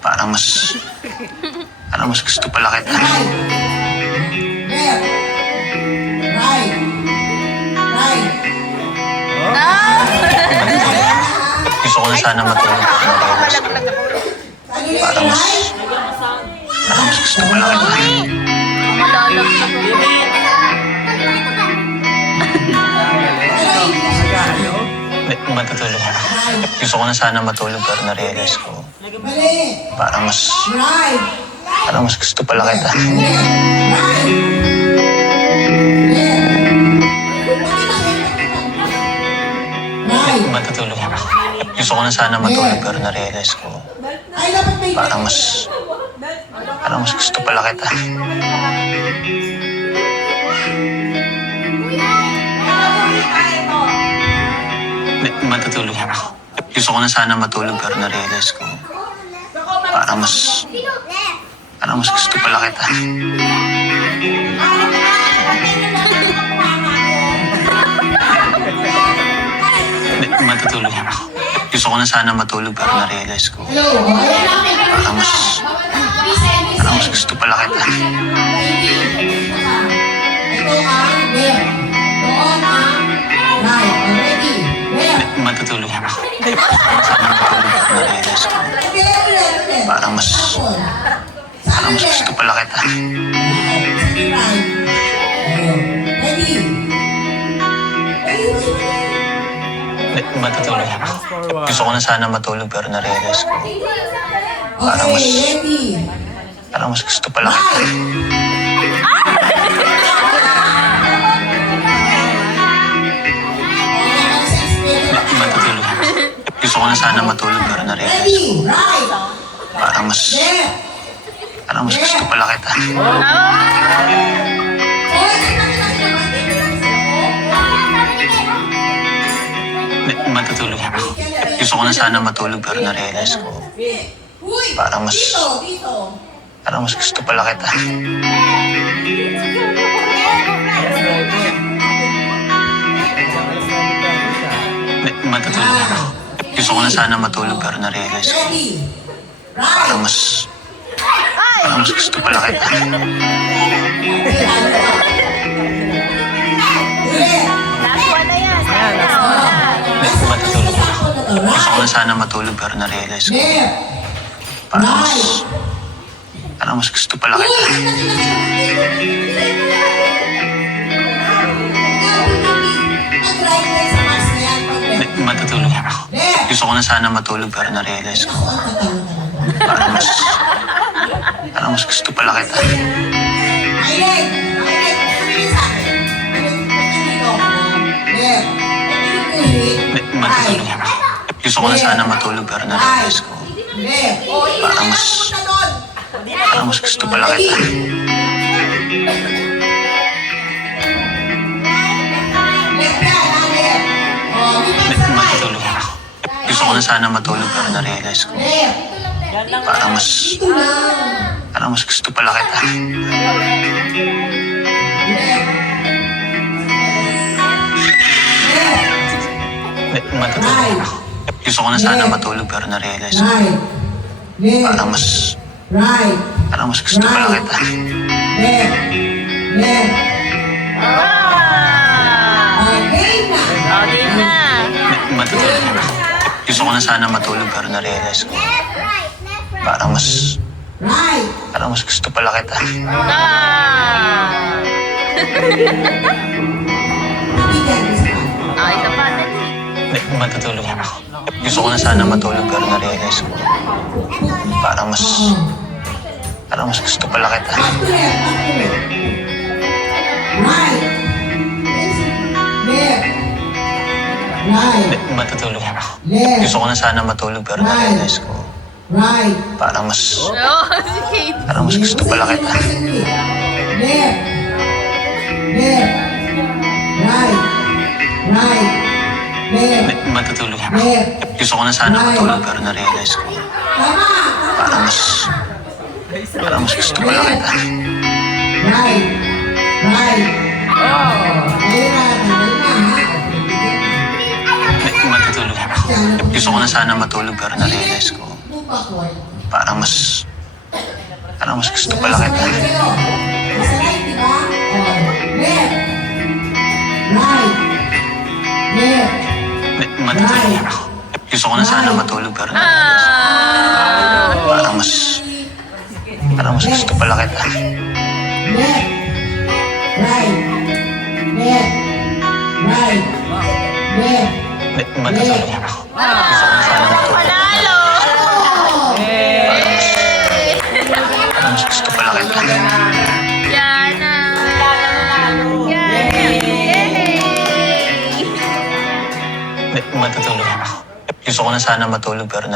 Parang mas... Parang mas gusto pala kita. Right. Left. Right. Right. Gusto ko na sana matulog pero na-realize ko. Parang mas... Parang mas gusto pala kita. Matutulog ako. Gusto ko na sana matulog pero na-realize ko. Mali. Parang mas... Right. Parang mas gusto pala kita. Matutulog ako. Gusto ko na sana matulog pero na-realize ko. Ay, dapat may... Parang mas... Parang mas gusto pala kita. Matutulog ako. Gusto ko na sana matulog pero na-realize ko. Parang mas... Parang mas gusto pala kita. Matutulog ako. Gusto ko na sana matulog pero na-realize ko. Parang mas... Parang mas gusto pala kita. Ito ang left. Doon ang right. Already. Left. Matutulog ako. Sana matulog pero na-realize ko. Parang mas... Parang mas gusto pala kita. Right. Ready. Matutulog ako. Gusto ko na sana matulog pero na-realize ko. Parang mas... Okay, ready. Parang mas gusto pala kita. Matutulog ako. Gusto ko na sana matulog pero na-realize ko. Ready. Right. Parang mas... Left. Parang mas gusto pala kita. Matutulog ako. Gusto ko na sana matulog pero na-realize ko. Parang mas... Parang mas gusto pala kita. Matutulog ako. Gusto ko na sana matulog pero na-realize ko. Ready. Parang mas... Parang mas gusto pala kita. Matutulog ako. Gusto ko na sana matulog pero na-realize ko. Left. Parang mas... Parang mas gusto pala kita. Matutulog ako. Gusto ko na sana matulog pero na-realize ko. Parang mas... Parang mas gusto pala kita. Matutulog ako. Gusto ko na sana matulog pero na-realize ko. Parang mas... Parang mas gusto pala kita. Matutulog ako. Gusto ko na sana matulog pero na-realize ko. Parang mas... Parang mas gusto pala kita. Matutulog ako. Gusto ko na sana matulog pero na-realize ko. Parang mas... Right. Parang mas gusto pala kita. Left. Left. Okay na. Matutulog ako. Gusto ko na sana matulog pero na-realize ko. Parang mas... Right. Parang mas gusto pala kita. Matutulog ako. Gusto ko na sana matulog pero na-realize ko. Parang mas... Parang mas gusto pala kita. Up to left. Up to left. Right. Left. Right. Matutulog ako. Left. Gusto ko na sana matulog pero na-realize ko. Right. Parang mas... Si Kate. Parang mas gusto pala kita. Left. Left. Right. Right. Left. Matutulog ako. Left. Gusto ko na sana matulog pero na-realize ko. Tama. Parang mas... Parang mas gusto pala kita. Right. Right. Ayun na. Matutulog ako. Gusto ko na sana matulog pero na-realize ko. Move backward. Parang mas gusto pala kita. Nasa right, di ba? Left. Right. Left. Matutulog ako. Gusto ko na sana matulog pero parang mas gusto pala kita. Left. Right. Left. Right. Left. Matutulog ako. Gusto ko na sana matulog. Panalo! Parang mas gusto pala kita. Yana! Yana! Yay! Matutulog ako. Gusto ko na sana matulog pero